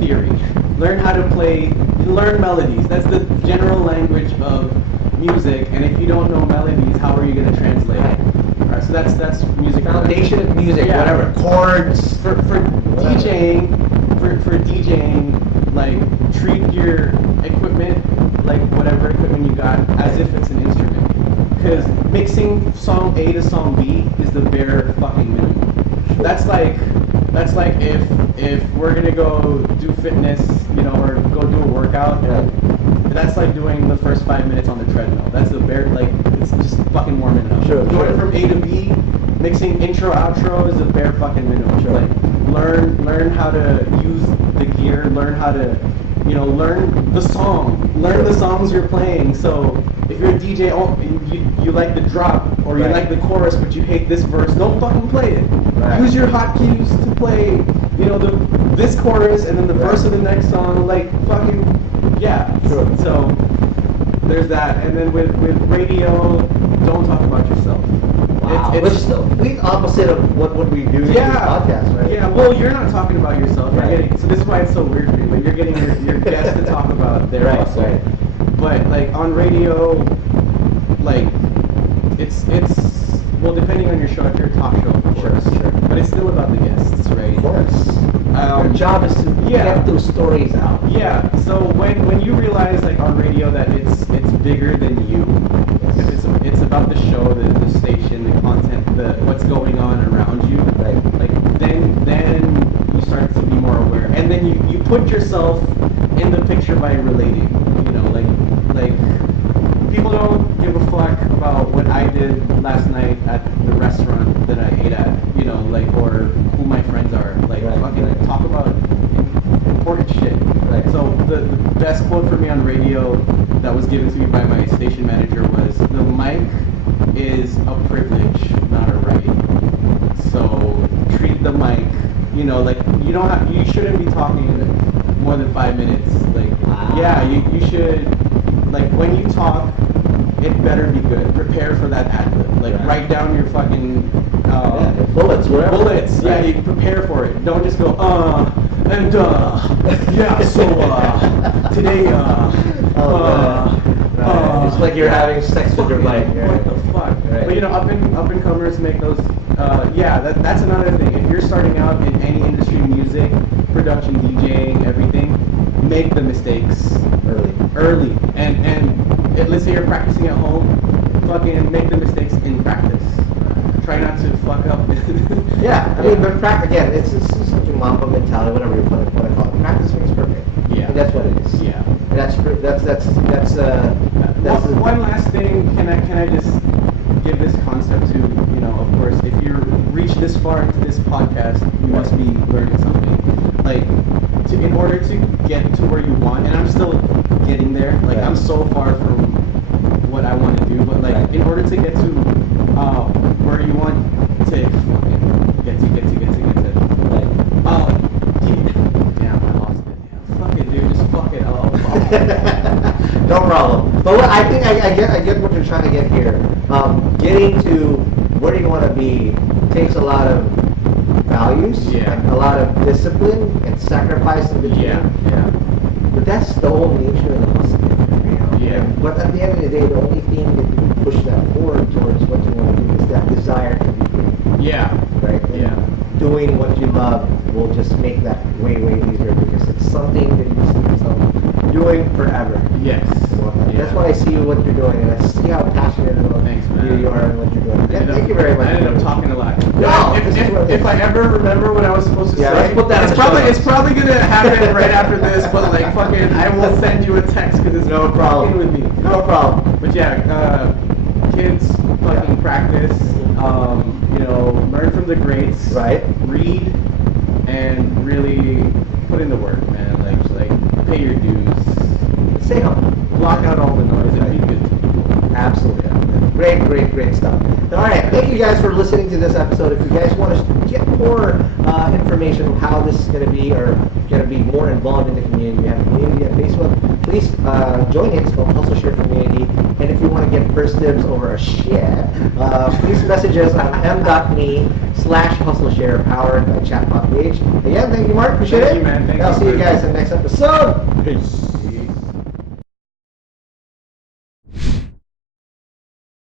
theory. Learn how to learn melodies. That's the general language of music. And if you don't know melodies, how are you going to translate it? Alright, so that's music. Foundation of music, whatever. Chords. For DJing, for DJing, like treat your equipment, like whatever equipment you got, as if it's an instrument. Because mixing song A to song B is the bare fucking minimum. That's like if we're gonna go do fitness, or go do a workout. That's like doing the first 5 minutes on the treadmill. That's the bare, like, it's just fucking warming up. Going from A to B, mixing intro outro is the bare fucking minimum. Like learn how to use the gear, learn how to learn the song, learn the songs you're playing. So if you're a DJ, you like the drop or you like the chorus, but you hate this verse, don't fucking play it. Use your hotkeys to play, this chorus and then the verse of the next song. Like fucking So there's that, and then with radio, don't talk about yourself. Wow. It's the complete opposite of what we do in this podcast, right? Yeah, well, you're not talking about yourself. So this is why it's so weird for you. Like, you're getting your guests to talk about their hustle. But, like, on radio, like, it's well, depending on your show, if you're a talk show, of course. Sure. But it's still about the guests, right? Of course. Your job is to get those stories out. Yeah, so when you realize, like, on radio that it's bigger than you, it's about the show, the station, the content, what's going on around you. Like then you start to be more aware, and then you put yourself in the picture by relating. Like people don't give a fuck about what I did last night at the restaurant that I ate at. Or who my friends are. Fucking talk about important shit. So the best quote for me on radio that was given to me by my station manager was, the mic is a privilege, not a right. So treat the mic, you shouldn't be talking more than 5 minutes. You should, when you talk, it better be good. Prepare for that ad-lib. Write down your fucking bullets, whatever. Bullets, you prepare for it. Don't just go, today, it's like you're having sex with your mic. What the fuck? Right. But up and comers make those. That's another thing. If you're starting out in any industry, music, production, DJing, everything, make the mistakes early. And let's say you're practicing at home, fucking make the mistakes in practice. Try not to fuck up. But practice again. It's such a Mamba mentality, whatever you want to call it. Practice makes perfect. Yeah, and that's what it is. Yeah, and that's one last thing. Can I just give this concept to of course, if you reach this far into this podcast, you must be learning something. In order to get to where you want, and I'm still getting there. I'm so far from what I want to do, but in order to get to where you want to get to. Damn, I lost it. Fuck it, dude. Just fuck it. No problem. But I think I get what you're trying to get here. Getting to where you want to be takes a lot of values, and a lot of discipline and sacrifice in the gym. But that's the whole nature of the hustle. But at the end of the day, the only thing that can push that forward towards what you want to do is that desire to be free. Right? And doing what you love will just make that way, way easier, because it's something that you see yourself doing forever. Yes. That's why I see what you're doing, and I see how passionate about you are and what you're doing. Thank you very much. I ended up talking a lot. No, if I ever remember what I was supposed to say, let's put that it's probably gonna happen right after this. But fucking, I will send you a text because it's no problem with me. No problem. But kids, fucking practice. Learn from the greats. Right. Read and really put in the work, man. Pay your dues. Stay home. Block out all the noise and be good to people. Absolutely. Great stuff. All right, thank you guys for listening to this episode. If you guys want to get more information on how this is going to be, or going to be more involved in the community, we have a community on Facebook. Please join it. It's called Hustleshare Community. And if you want to get first dibs over a shit, please message us on m.me/Hustleshare powered by Chatbot Page. Again, thank you, Mark. Appreciate it. Thank you, man. Thank I'll you. see you guys in the next episode. Peace.